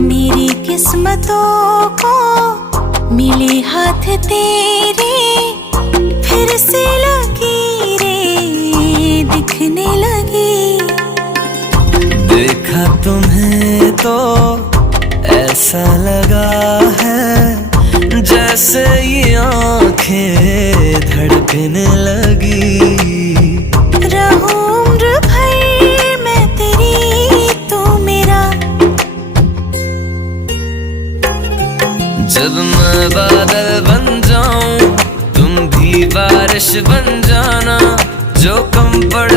मेरी किस्मतों को मिले हाथ तेरे, फिर से लकीरें दिखने लगी। देखा तुम्हें तो ऐसा लगा है जैसे ये आंखें धड़कने लगी। रहूं उम्र भर मैं तेरी, तू मेरा। जब मैं बादल बन जाऊं तुम भी बारिश बन जाना, जो कम पड़